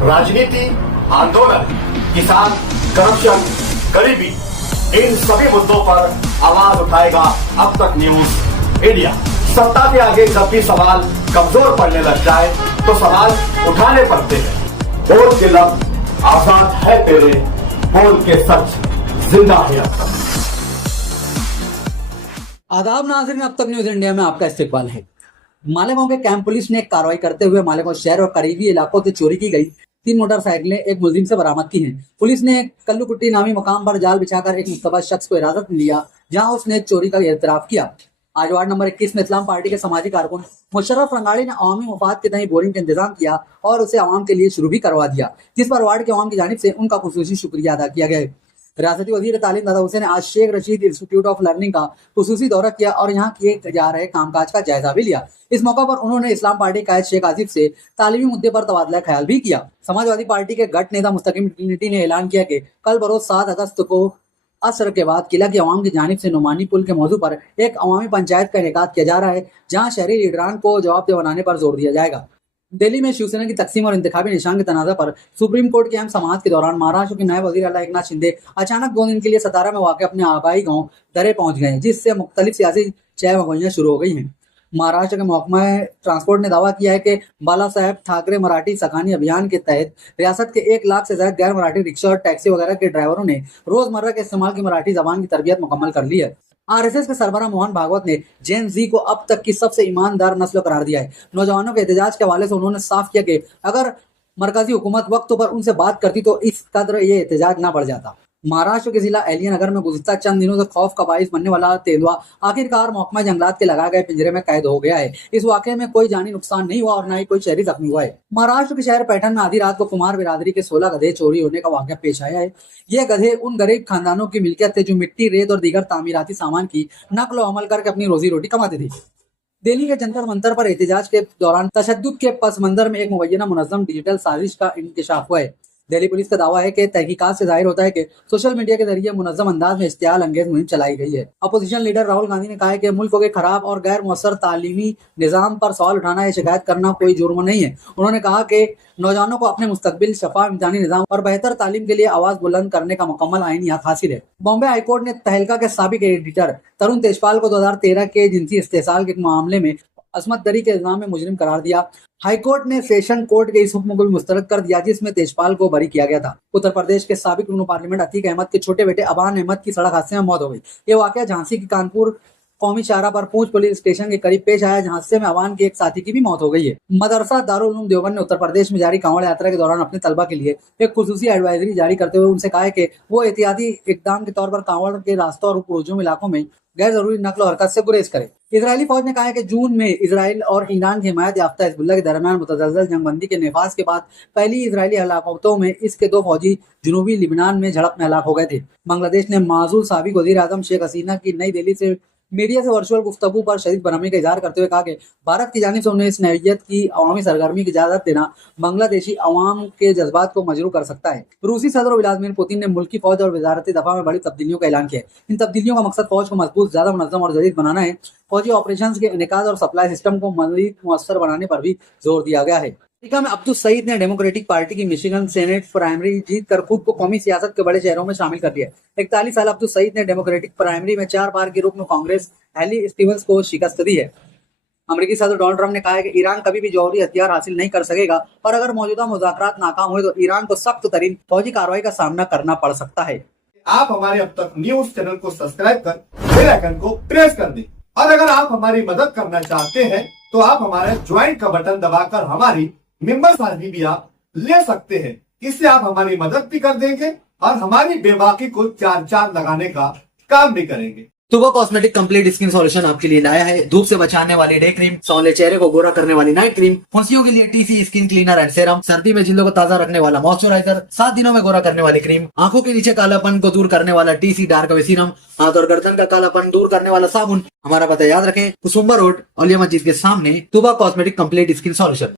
राजनीति, आंदोलन, किसान, करप्शन, गरीबी, इन सभी मुद्दों पर आवाज उठाएगा अब तक न्यूज इंडिया। सत्ता के आगे जब भी सवाल कमजोर पड़ने लग जाए तो सवाल उठाने पड़ते हैं। बोल के लफ्ज आजाद है तेरे, बोल के सच जिंदा है अब तक। आदाब नाज़रीन, अब तक न्यूज इंडिया में आपका इस्तकबाल है। मालेगांव के कैंप पुलिस ने एक कार्रवाई करते हुए मालेगांव शहर और करीबी इलाकों से चोरी की गई 3 मोटरसाइकिलें एक मुलजिम से बरामद की हैं। पुलिस ने कल्लूकुट्टी नामी मकाम पर जाल बिछाकर एक मुश्तबा शख्स को हिरासत में लिया, जहां उसने चोरी का एतराफ किया। आज वार्ड नंबर 21 में इस्लाम पार्टी के समाजी कारकुन मुशर्रफ रंगाड़ी ने अवामी मुफाद के तहत बोरिंग का इंतजाम किया और उसे आवाम के लिए शुरू भी करवा दिया, जिस पर वार्ड के अवाम की जानिब से उनका खुसूसी शुक्रिया अदा किया गया। रियासती वजीर तालीम दादा हुसैन ने आज Sheikh Rashid institute of learning का खुसूसी दौरा किया और यहाँ किए जा रहे कामकाज का जायजा भी लिया। इस मौका पर उन्होंने इस्लाम पार्टी कायद शेख आसिफ से तालीमी मुद्दे पर तबादला ख्याल भी किया। समाजवादी पार्टी के गठ नेता मुस्तकिम ट्रिनिटी ने ऐलान किया कि कल बरोज 7 अगस्त को असर के बाद किला की अवाम की जानिब से नुमानी पुल के मौजू पर एक अवामी पंचायत का इनेकाद किया जा रहा है, जहाँ शहरी लीडरान को जवाबदेह बनाने पर जोर दिया जाएगा। दिल्ली में शिवसेना की तकसीम और इंतखाबी निशान के तनाज़ा पर सुप्रीम कोर्ट की अहम समाअत के दौरान महाराष्ट्र के नायब वजीर आला एकनाथ शिंदे अचानक 2 दिन के लिए सतारा में वाक़ अपने आबाई गांव दरे पहुंच गए, जिससे मुख्तलिफ सियासी चहमगोइयां शुरू हो गई हैं। महाराष्ट्र के महकमा ट्रांसपोर्ट ने दावा किया है कि बाला साहेब ठाकरे मराठी सखानी अभियान के तहत रियासत के 1 लाख से ज्यादा गैर मराठी रिक्शा और टैक्सी वगैरह के ड्राइवरों ने रोजमर्रा के इस्तेमाल की मराठी जबान की तरबियत मुकम्मल कर ली है। आरएसएस के सरबराह मोहन भागवत ने जेन जी को अब तक की सबसे ईमानदार नस्ल करार दिया है। नौजवानों के एहतजाज के हवाले से उन्होंने साफ किया कि अगर मरकजी हुकूमत वक्त पर उनसे बात करती तो इस कदर ये एहतजाज ना बढ़ जाता। महाराष्ट्र के जिला एलिया नगर में गुज़िश्ता चंद दिनों से खौफ का बाइस बनने वाला तेंदुआ आखिरकार महकमा जंगलात के लगाए गए पिंजरे में कैद हो गया है। इस वाकये में कोई जानी नुकसान नहीं हुआ और न ही कोई शहरी जख्मी हुआ है। महाराष्ट्र के शहर पैठण में आधी रात को कुमार बिरादरी के 16 गधे चोरी होने का वाकया पेश आया है। ये गधे उन गरीब खानदानों की मिल्कियत थे जो मिट्टी, रेत और दीगर तामीराती सामान की नकल अमल करके अपनी रोजी रोटी कमाते थे। दिल्ली के जंतर मंतर पर एहतजाज के दौरान तशद्दुद के पस मंजर में एक मुबैना मुनज़्ज़म डिजिटल साजिश का इंकशाफ हुआ है। दिल्ली पुलिस का दावा है कि तहकीकात से जाहिर होता है कि सोशल मीडिया के जरिए मुनज़्ज़म अंदाज में इश्तियाल अंगेज मुहिम चलाई गई है। अपोजिशन लीडर राहुल गांधी ने कहा है कि मुल्क के खराब और गैर मुअस्सर तालीमी निज़ाम पर सवाल उठाना या शिकायत करना कोई जुर्म नहीं है। उन्होंने कहा कि नौजवानों को अपने मुस्तकबिल, शफाफ इम्तिहानी निज़ाम और बेहतर तालीम के लिए आवाज़ बुलंद करने का मुकम्मल आईनी हक हासिल है। बॉम्बे हाईकोर्ट ने तहलका के साबिक एडिटर तरुण तेजपाल को 2013 के जिनसी इस्तेसाल के मामले में असमत दरी के इल्जाम में मुजरिम करार दिया। हाईकोर्ट ने सेशन कोर्ट के इस हुक्म को भी मुस्तरद कर दिया, जिसमें तेजपाल को बरी किया गया था। उत्तर प्रदेश के साबिक रुकन पार्लियामेंट अतीक अहमद के छोटे बेटे अबान अहमद की सड़क हादसे में मौत हो गई। ये वाकया झांसी के कानपुर कौमी शाहरा पर पूंछ पुलिस स्टेशन के करीब पेश आया, जहां से में अवान के एक साथी की भी मौत हो गई है। मदरसा दारुल उलूम देवबंद ने उत्तर प्रदेश में जारी कांवड़ यात्रा के दौरान अपने तलबा के लिए एक खुसूसी एडवाइजरी जारी करते हुए उनसे कहा है कि वो एहतियाती इकदाम के तौर पर कांवड़ के रास्तों और पुरजोम इलाकों में गैर जरूरी नकल और हरकत से गुरेज करे। इजरायली फौज ने कहा है कि जून में इजराइल और ईरान की हिमायत याफ्ता हिजबुल्लाह के दरमियान मुतज़लज़ल जंगबंदी के नफाज के बाद पहली इजरायली हलाकतों में इसके 2 फौजी जनूबी लिबनान में झड़प में हलाक हो गए थे। बांग्लादेश ने माजूल साबिक वज़ीर आज़म शेख हसीना की नई दिल्ली से मीडिया से वर्चुअल गुफ्तगू पर शदीद बरहमी का इजहार करते हुए कहा कि भारत की जानिब से उन्हें इस नौइयत की अवामी सरगर्मी की इजाजत देना बांग्लादेशी अवाम के जज्बात को मजरूह कर सकता है। रूसी सदर व्लादिमीर पुतिन ने मुल्की फौज और वजारती दफा में बड़ी तब्दीलियों का ऐलान किया है। इन तब्दीलियों का मकसद फौज को मजबूत, ज्यादा मुनज़्ज़म और जदीद बनाना है। फौजी ऑपरेशन के इनेकाद और सप्लाई सिस्टम को मज़ीद मुअस्सर बनाने पर भी जोर दिया गया है। अमेरिका में अब्दुल सईद ने डेमोक्रेटिक पार्टी की मिशिगन सेनेट प्राइमरी जीतकर खुद को कौमी सियासत के बड़े शहरों में शामिल कर लिया। 41 साल अब्दुल सईद ने डेमोक्रेटिक प्राइमरी में 4 बार के रुकन कांग्रेस एली स्टीवंस को शिकस्त दी है। अमेरिकी सदर डोनाल्ड ट्रंप ने कहा है कि ईरान कभी भी जौहरी हथियार हासिल नहीं कर सकेगा और अगर मौजूदा मुज़ाकरात नाकाम हुए तो ईरान को सख्त तरीन फौजी कार्रवाई का सामना करना पड़ सकता है। आप हमारे अब तक न्यूज चैनल को सब्सक्राइब कर बेल आइकन को प्रेस कर दें और अगर आप हमारी मदद करना चाहते हैं तो आप हमारे ज्वाइन का बटन दबाकर हमारी मेंबर साझी भी आप ले सकते हैं। इससे आप हमारी मदद भी कर देंगे और हमारी बेबाकी को 4 लगाने का काम भी करेंगे। तुबा कॉस्मेटिक कंप्लीट स्किन सॉल्यूशन आपके लिए लाया है। धूप से बचाने वाली डे क्रीम, सौले चेहरे को गोरा करने वाली नाइट क्रीम, फुंसियों के लिए TC skin cleaner and serum, सर्दी में जिल्दों को ताजा रखने वाला मॉइस्चराइजर, 7 दिनों में गोरा करने वाली क्रीम, आंखों के नीचे कालापन को दूर करने वाला टीसी डार्क वे सीरम, हाथ और गर्दन का कालापन दूर करने वाला साबुन। हमारा पता याद रखें, कुसुम्बा रोड, औलिया मस्जिद के सामने, तुबा कॉस्मेटिक कंप्लीट स्किन सॉल्यूशन।